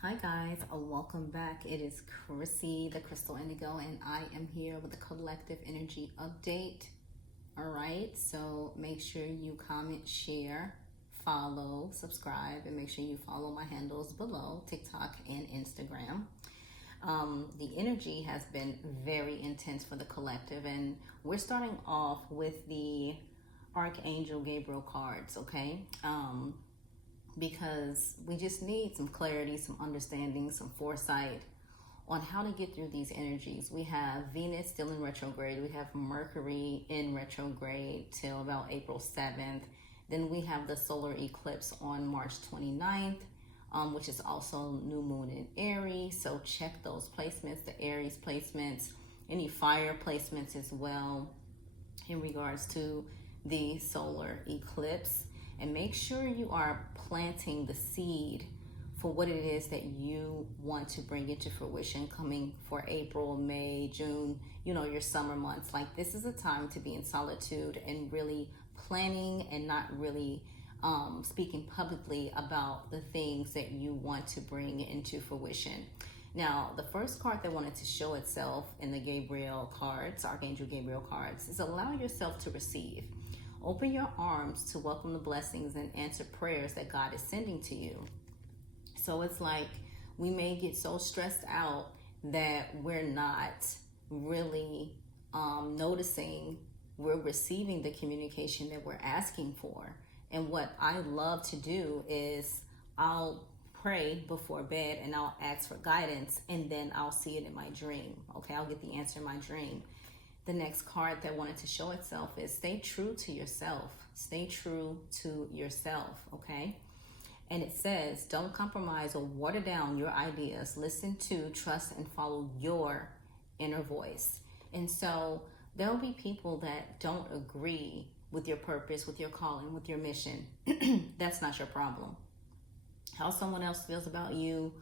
Hi guys, welcome back. It is Chrissy, the Crystal Indigo, and I am here with a collective energy update. All right, so make sure you comment, share, follow, subscribe, and make sure you follow my handles below, TikTok and Instagram. The energy has been very intense for the collective, and we're starting off with the Archangel Gabriel cards, okay? Because we just need some clarity, some understanding, some foresight on how to get through these energies. We have Venus still in retrograde. We have Mercury in retrograde till about April 7th. Then we have the solar eclipse on March 29th, which is also new moon in Aries. So check those placements, the Aries placements, any fire placements as well in regards to the solar eclipse. And make sure you are planting the seed for what it is that you want to bring into fruition coming for April, May, June, your summer months. Like, this is a time to be in solitude and really planning and not really speaking publicly about the things that you want to bring into fruition. Now, the first card that wanted to show itself in the Gabriel cards, Archangel Gabriel cards, is allow yourself to receive. Open your arms to welcome the blessings and answer prayers that God is sending to you. So it's like we may get so stressed out that we're not really noticing we're receiving the communication that we're asking for. And what I love to do is I'll pray before bed and I'll ask for guidance, and then I'll see it in my dream. Okay, I'll get the answer in my dream. The next card that wanted to show itself is stay true to yourself. Stay true to yourself, okay? And it says, don't compromise or water down your ideas. Listen to, trust, and follow your inner voice. And so there'll be people that don't agree with your purpose, with your calling, with your mission. That's not your problem. How someone else feels about you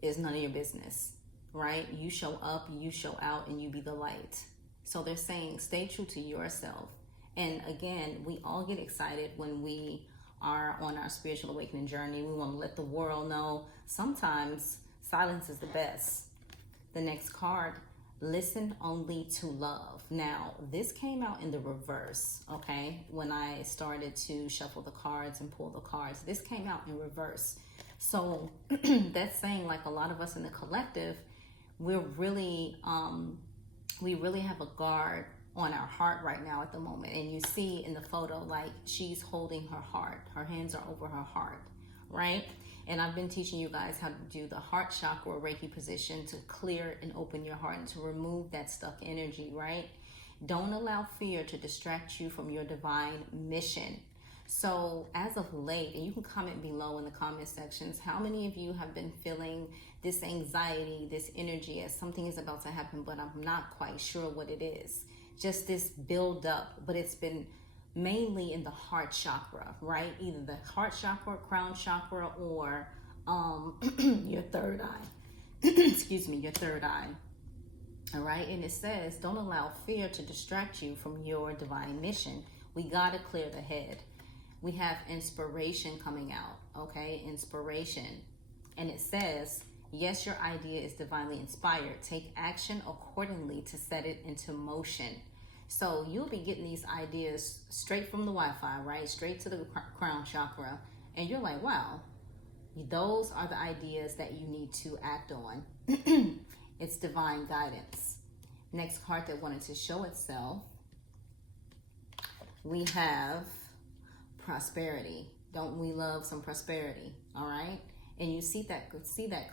is none of your business, right? You show up, you show out, and you be the light. So they're saying, stay true to yourself. And again, we all get excited when we are on our spiritual awakening journey. We want to let the world know sometimes silence is the best. The next card, listen only to love. Now, this came out in the reverse, okay? When I started to shuffle the cards and pull the cards, this came out in reverse. So that's saying, like, a lot of us in the collective, we're really... we really have a guard on our heart right now at the moment. And you see in the photo, like, she's holding her heart. Her hands are over her heart, right? And I've been teaching you guys how to do the heart chakra Reiki position to clear and open your heart and to remove that stuck energy, right? Don't allow fear to distract you from your divine mission. So as of late, and you can comment below in the comment sections, how many of you have been feeling this anxiety, this energy as something is about to happen, but I'm not quite sure what it is. Just this build up, but it's been mainly in the heart chakra, right? Either the heart chakra, crown chakra, or your third eye. Excuse me, your third eye. All right, and it says, don't allow fear to distract you from your divine mission. We gotta clear the head. We have inspiration coming out, okay? Inspiration. And it says, yes, your idea is divinely inspired. Take action accordingly to set it into motion. So you'll be getting these ideas straight from the Wi-Fi, right? Straight to the crown chakra. And you're like, wow, those are the ideas that you need to act on. It's divine guidance. Next card that wanted to show itself, we have prosperity. Don't we love some prosperity? All right. And you see that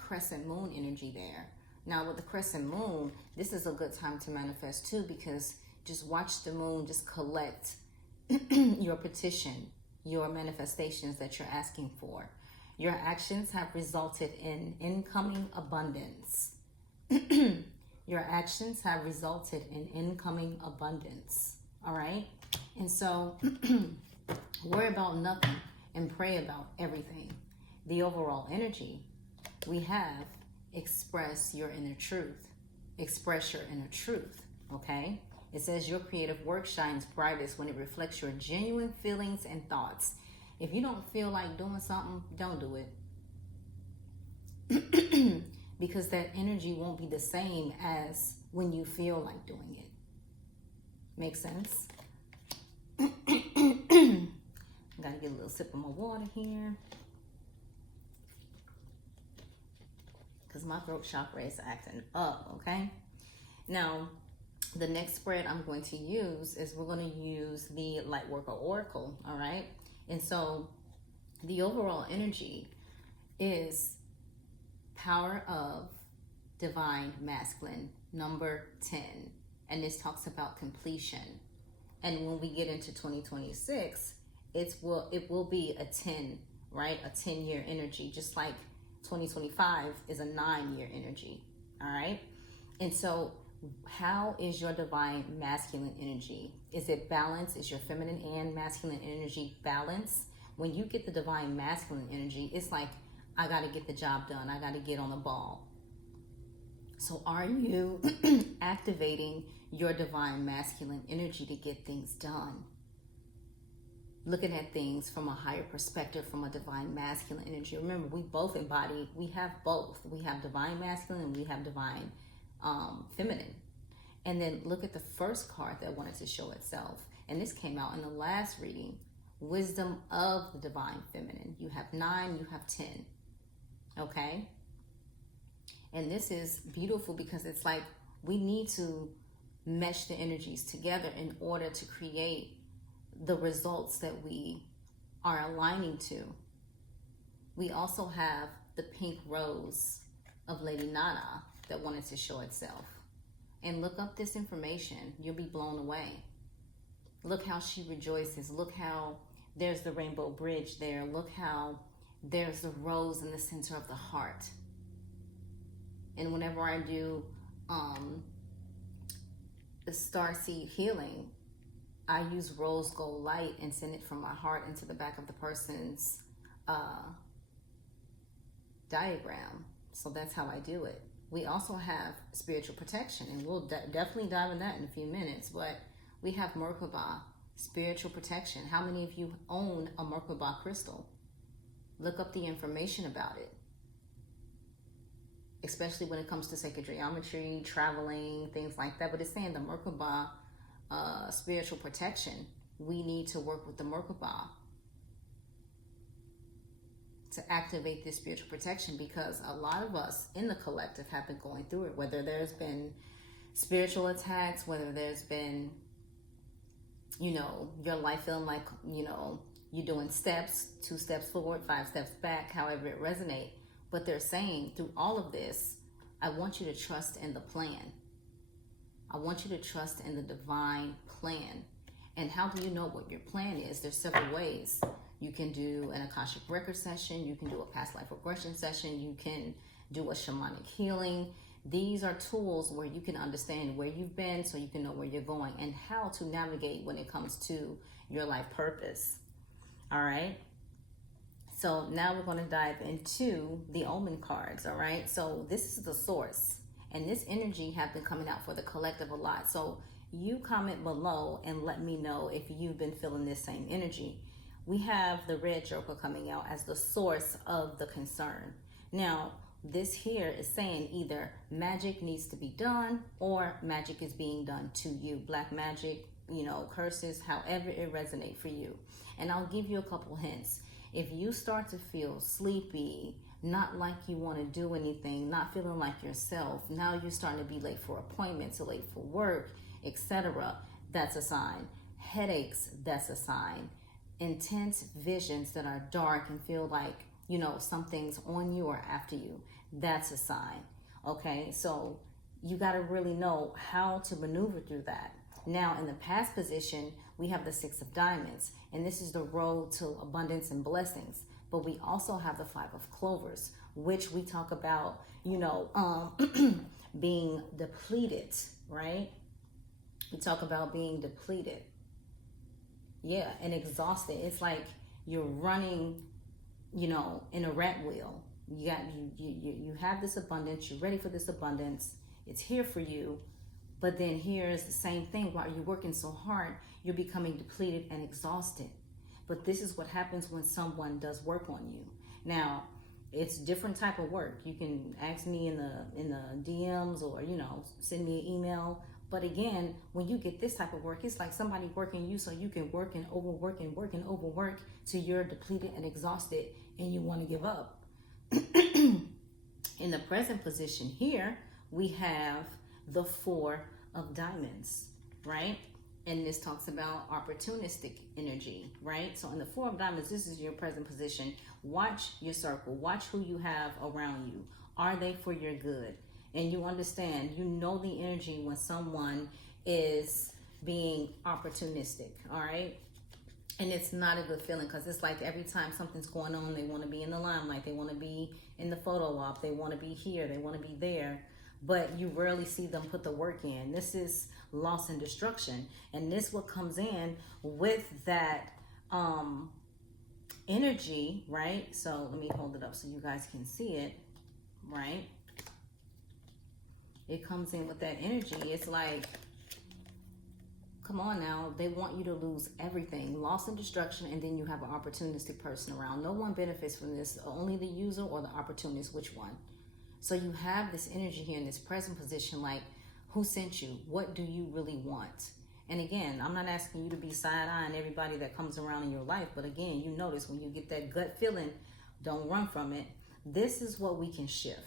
crescent moon energy there. Now with the crescent moon, this is a good time to manifest too, because just watch the moon just collect your petition, your manifestations that you're asking for. Your actions have resulted in incoming abundance. Your actions have resulted in incoming abundance. All right. And so worry about nothing and pray about everything. The overall energy, we have express your inner truth. Express your inner truth, okay? It says your creative work shines brightest when it reflects your genuine feelings and thoughts. If you don't feel like doing something, don't do it. because that energy won't be the same as when you feel like doing it. Make sense? Gotta get a little sip of my water here, because my throat chakra is acting up, okay? Now, the next spread I'm going to use is we're going to use the Lightworker Oracle, all right? And so the overall energy is Power of Divine Masculine, number 10. And this talks about completion. And when we get into 2026, it will be a 10, right? A 10-year energy, just like 2025 is a 9-year energy, all right? And so how is your divine masculine energy? Is it balanced? Is your feminine and masculine energy balanced? When you get the divine masculine energy, it's like, I got to get the job done. I got to get on the ball. So are you activating your divine masculine energy to get things done? Looking at things from a higher perspective, from a divine masculine energy. Remember, we both embody, we have both. We have divine masculine and we have divine feminine. And then look at the first card that wanted to show itself. And this came out in the last reading. Wisdom of the divine feminine. You have 9, you have 10. Okay? And this is beautiful because it's like we need to mesh the energies together in order to create the results that we are aligning to. We also have the pink rose of Lady Nana that wanted to show itself. And look up this information. You'll be blown away. Look how she rejoices. Look how there's the rainbow bridge there. Look how there's the rose in the center of the heart. And whenever I do the starseed healing, I use rose gold light and send it from my heart into the back of the person's diagram. So that's how I do it. We also have spiritual protection, and we'll definitely dive in that in a few minutes. But we have Merkaba, spiritual protection. How many of you own a Merkaba crystal? Look up the information about it, especially when it comes to sacred geometry, traveling, things like that. But it's saying the Merkaba spiritual protection. We need to work with the Merkaba to activate this spiritual protection, because a lot of us in the collective have been going through it, whether there's been spiritual attacks, whether there's been, you know, your life feeling like, you know, you're doing steps, 2 steps forward, 5 steps back, however it resonates. But they're saying through all of this, I want you to trust in the plan. I want you to trust in the divine plan. And how do you know what your plan is? There's several ways. You can do an Akashic record session. You can do a past life regression session. You can do a shamanic healing. These are tools where you can understand where you've been so you can know where you're going and how to navigate when it comes to your life purpose. All right. So now we're going to dive into the omen cards. All right. So this is the source, and this energy have been coming out for the collective a lot. So you comment below and let me know if you've been feeling this same energy. We have the red joker coming out as the source of the concern. Now, this here is saying either magic needs to be done or magic is being done to you. Black magic, you know, curses, however it resonates for you. And I'll give you a couple hints. If you start to feel sleepy, not like you want to do anything, not feeling like yourself, now you're starting to be late for appointments or late for work, etc., that's a sign. Headaches, that's a sign. Intense visions that are dark and feel like, you know, something's on you or after you, that's a sign. Okay, so you got to really know how to maneuver through that. Now, in the past position, we have the 6 of diamonds, and this is the road to abundance and blessings. But we also have the 5 of clovers, which we talk about, you know, being depleted, right? We talk about being depleted. Yeah, and exhausted. It's like you're running, you know, in a rat wheel. You have this abundance. You're ready for this abundance. It's here for you. But then here's the same thing. While you're working so hard, you're becoming depleted and exhausted. But this is what happens when someone does work on you. Now, It's different type of work. You can ask me in the DMs, or send me an email. But again, when you get this type of work, it's like somebody working you so you can work and overwork and work and overwork till you're depleted and exhausted and you want to give up. In the present position here, we have the Four of Diamonds, right? And this talks about opportunistic energy, right? So in the Four of Diamonds, this is your present position. Watch your circle. Watch who you have around you. Are they for your good? And you understand, you know the energy when someone is being opportunistic, all right? And it's not a good feeling, because it's like every time something's going on, they want to be in the limelight. They want to be in the photo op. They want to be here. They want to be there. But you rarely see them put the work in. This is loss and destruction. And this what comes in with that energy, right? So let me hold it up so you guys can see it, right? It comes in with that energy. It's like, come on now, they want you to lose everything, loss and destruction, and then you have an opportunistic person around. No one benefits from this, only the user or the opportunist. Which one? So you have this energy here in this present position, like, who sent you? What do you really want? And again, I'm not asking you to be side-eyeing everybody that comes around in your life, but again, you notice when you get that gut feeling, don't run from it. This is what we can shift.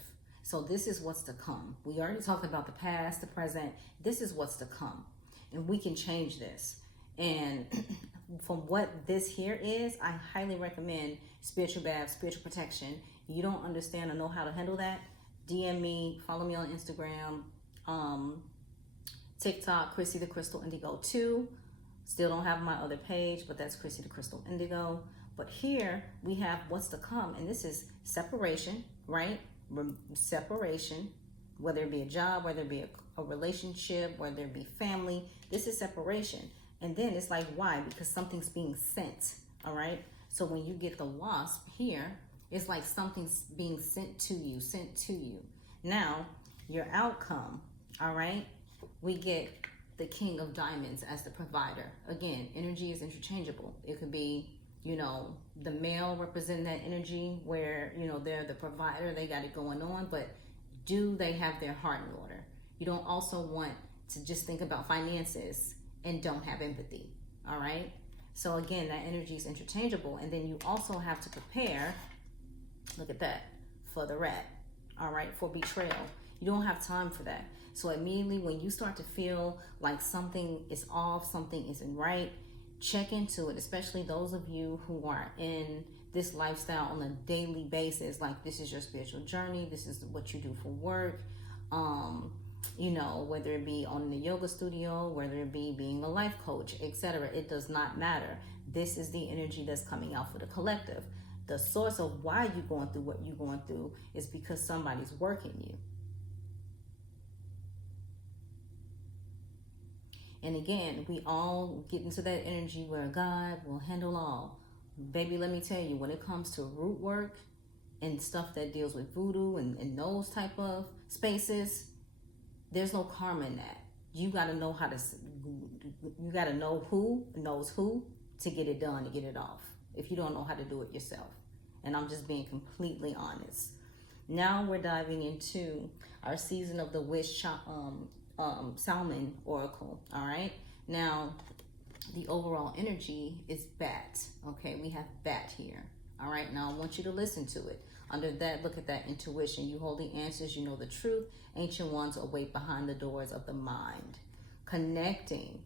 So this is what's to come. We already talked about the past, the present. This is what's to come. And we can change this. And from what this here is, I highly recommend spiritual bath, spiritual protection. You don't understand or know how to handle that? DM me, follow me on Instagram, TikTok, Chrissy the Crystal Indigo 2. Still don't have my other page, but that's Chrissy the Crystal Indigo. But here we have what's to come, and this is separation, right? Separation, whether it be a job, whether it be a relationship, whether it be family. This is separation. And then it's like, why? Because something's being sent, all right? So when you get the Wasp here, it's like something's being sent to you. Now, your outcome, all right? We get the King of Diamonds as the provider. Again, energy is interchangeable. It could be, the male representing that energy where, they're the provider, they got it going on, but do they have their heart in order? You don't also want to just think about finances and don't have empathy, all right? So again, that energy is interchangeable. And then you also have to prepare, look at that, for the rat, all right, for betrayal. You don't have time for that. So immediately when you start to feel like something is off, something isn't right, check into it, especially those of you who are in this lifestyle on a daily basis. Like, this is your spiritual journey. This is what you do for work. Whether it be on the yoga studio, whether it be being a life coach, etc. It does not matter. This is the energy that's coming out for the collective. The source of why you're going through what you're going through is because somebody's working you. And again, we all get into that energy where God will handle all. Baby, let me tell you, when it comes to root work and stuff that deals with voodoo and those type of spaces, there's no karma in that. You got to know you got to know who knows who to get it done, to get it off, if you don't know how to do it yourself. And I'm just being completely honest. Now we're diving into our season of the Witch Salmon Oracle, all right? Now, the overall energy is bat, okay? We have bat here, all right? Now, I want you to listen to it. Under that, look at that intuition. You hold the answers, you know the truth. Ancient ones await behind the doors of the mind. Connecting,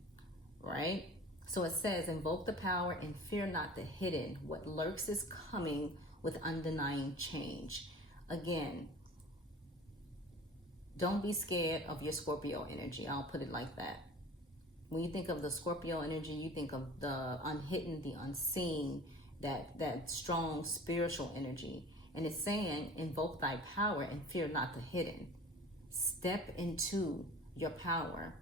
right? So it says, invoke the power and fear not the hidden. What lurks is coming with undenying change. Again, don't be scared of your Scorpio energy. I'll put it like that. When you think of the Scorpio energy, you think of the unhidden, the unseen, that strong spiritual energy. And it's saying, invoke thy power and fear not the hidden. Step into your power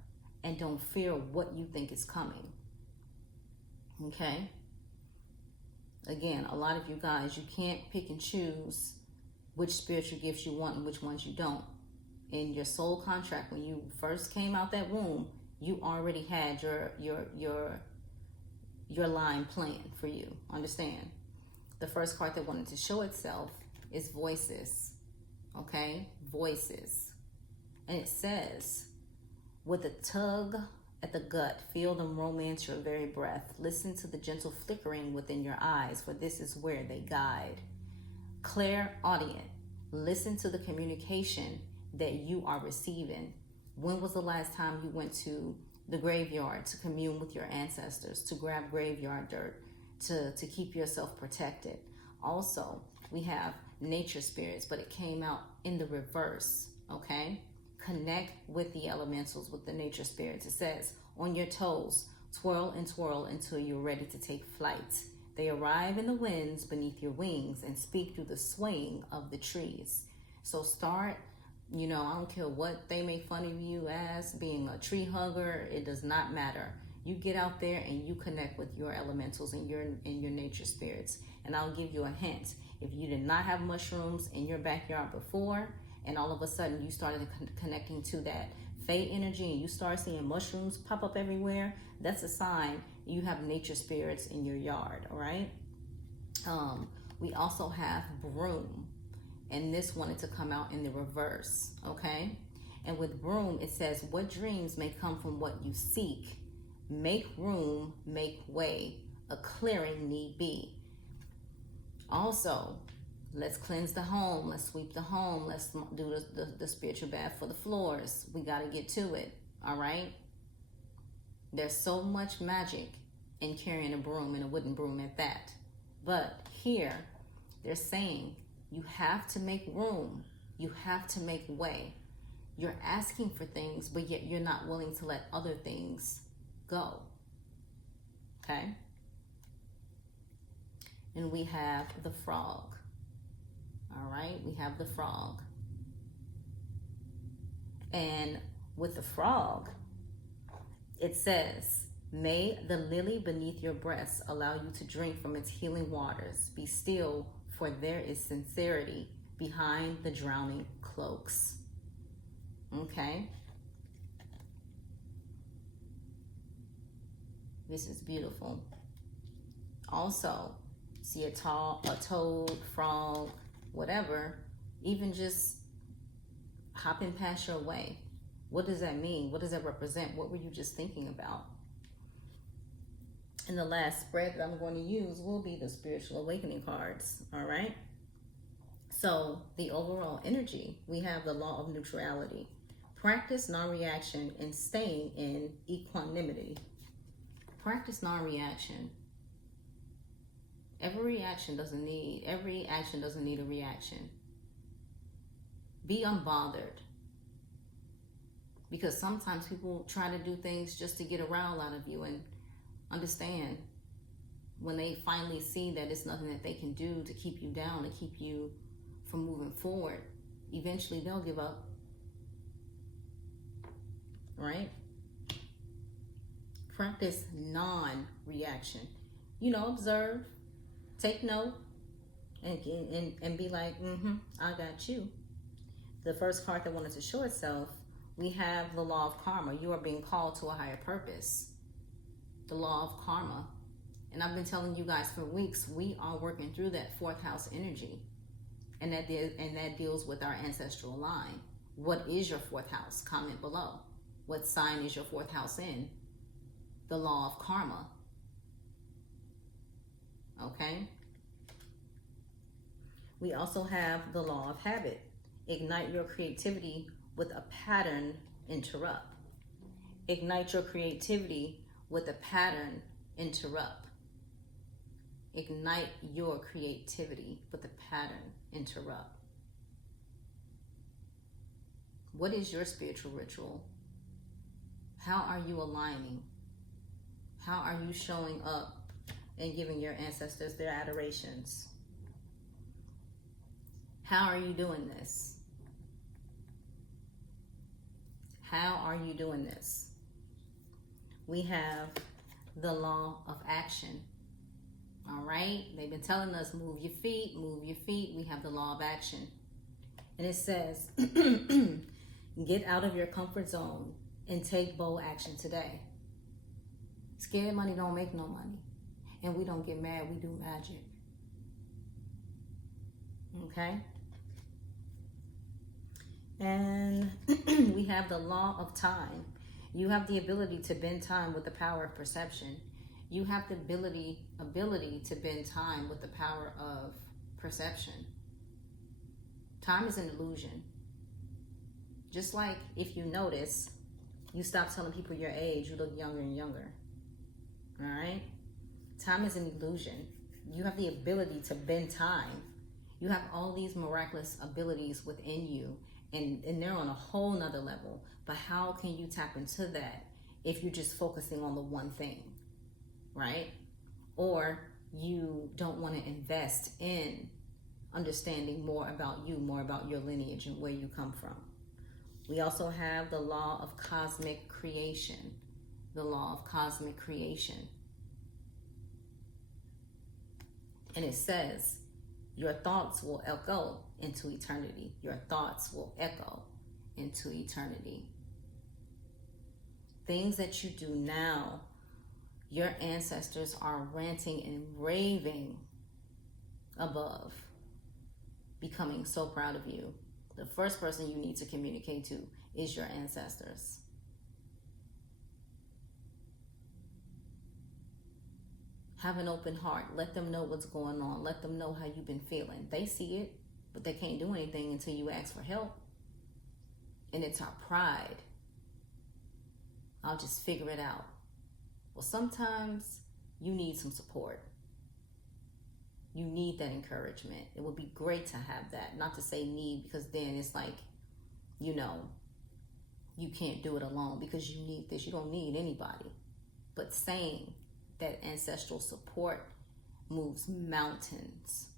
and don't fear what you think is coming. Okay? Again, a lot of you guys, you can't pick and choose which spiritual gifts you want and which ones you don't. In your soul contract, when you first came out that womb, you already had your line planned for you. Understand? The first card that wanted to show itself is voices, okay? Voices. And it says, with a tug at the gut, feel them romance your very breath. Listen to the gentle flickering within your eyes, for this is where they guide. Clairaudient. Listen to the communication that you are receiving. When was the last time you went to the graveyard to commune with your ancestors, to grab graveyard dirt, to keep yourself protected? Also, we have nature spirits, but it came out in the reverse, okay? Connect with the elementals, with the nature spirits. It says, on your toes, twirl and twirl until you're ready to take flight. They arrive in the winds beneath your wings and speak through the swaying of the trees. So start, I don't care what they make fun of you as being a tree hugger. It does not matter. You get out there and you connect with your elementals and your nature spirits. And I'll give you a hint. If you did not have mushrooms in your backyard before, and all of a sudden you started connecting to that Fae energy and you start seeing mushrooms pop up everywhere, that's a sign you have nature spirits in your yard, all right? We also have broom, and this wanted to come out in the reverse, okay? And with broom, it says, what dreams may come from what you seek? Make room, make way, a clearing need be. Also, let's cleanse the home. Let's sweep the home. Let's do the spiritual bath for the floors. We got to get to it. All right. There's so much magic in carrying a broom, and a wooden broom at that. But here they're saying you have to make room. You have to make way. You're asking for things, but yet you're not willing to let other things go. Okay. And we have the frog. All right, we have the frog. And with the frog, it says, may the lily beneath your breast allow you to drink from its healing waters. Be still, for there is sincerity behind the drowning cloaks. Okay. This is beautiful. Also, see a toad, frog, whatever, even just hopping past your way. What does that mean? What does that represent? What were you just thinking about? And the last spread that I'm going to use will be the spiritual awakening cards. All right. So the overall energy, we have the law of neutrality. Practice non-reaction and staying in equanimity. Practice non-reaction. Every action doesn't need a reaction. Be unbothered. Because sometimes people try to do things just to get a rile out of you, and understand when they finally see that it's nothing that they can do to keep you down, to keep you from moving forward, eventually they'll give up. Right? Practice non-reaction. Observe. Take note and be like, I got you. The first card that wanted to show itself, we have the law of karma. You are being called to a higher purpose. The law of karma. And I've been telling you guys for weeks, we are working through that fourth house energy. And that deals with our ancestral line. What is your fourth house? Comment below. What sign is your fourth house in? The law of karma. Okay. We also have the law of habit. Ignite your creativity with a pattern interrupt. Ignite your creativity with a pattern interrupt. Ignite your creativity with a pattern interrupt. What is your spiritual ritual? How are you aligning? How are you showing up and giving your ancestors their adorations? How are you doing this? How are you doing this? We have the law of action. All right? They've been telling us, move your feet, move your feet. We have the law of action. And it says, get out of your comfort zone and take bold action today. Scared money don't make no money. And we don't get mad, we do magic. Okay? And we have the law of time. You have the ability to bend time with the power of perception. You have the ability to bend time with the power of perception. Time is an illusion. Just like if you notice, you stop telling people your age, you look younger and younger. All right? Time is an illusion. You have the ability to bend time. You have all these miraculous abilities within you, and they're on a whole nother level. But how can you tap into that if you're just focusing on the one thing, right? Or you don't want to invest in understanding more about you, more about your lineage and where you come from. We also have the law of cosmic creation. The law of cosmic creation. And it says, your thoughts will echo into eternity. Your thoughts will echo into eternity. Things that you do now, your ancestors are ranting and raving above, becoming so proud of you. The first person you need to communicate to is your ancestors. Have an open heart. Let them know what's going on. Let them know how you've been feeling. They see it, but they can't do anything until you ask for help. And it's our pride. I'll just figure it out. Well, sometimes you need some support. You need that encouragement. It would be great to have that. Not to say need, because then it's like, you can't do it alone because you need this. You don't need anybody. But saying that ancestral support moves mountains.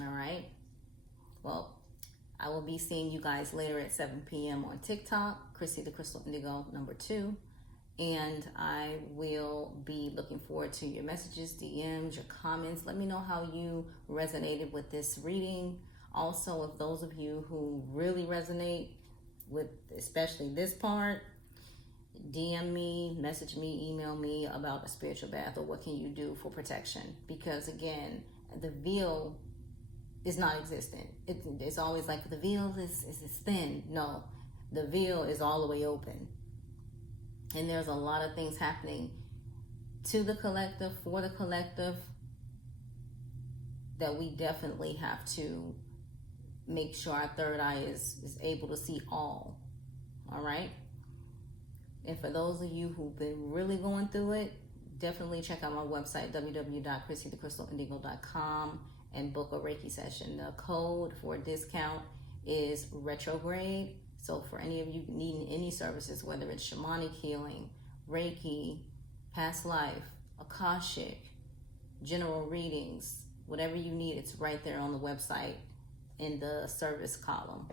All right? Well, I will be seeing you guys later at 7 p.m. on TikTok, Chrissy the Crystal Indigo #2. And I will be looking forward to your messages, DMs, your comments. Let me know how you resonated with this reading. Also, if those of you who really resonate with especially this part, DM me, message me, email me about a spiritual bath or what can you do for protection. Because again, the veil is not existent. It's always like the veil is thin. No, the veil is all the way open. And there's a lot of things happening to the collective, for the collective, that we definitely have to make sure our third eye is able to see all. All right? And for those of you who've been really going through it, definitely check out my website, www.chrissythecrystalindigo.com, and book a Reiki session. The code for discount is retrograde. So for any of you needing any services, whether it's shamanic healing, Reiki, past life, Akashic, general readings, whatever you need, it's right there on the website in the service column.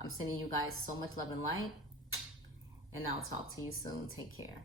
I'm sending you guys so much love and light, and I'll talk to you soon. Take care.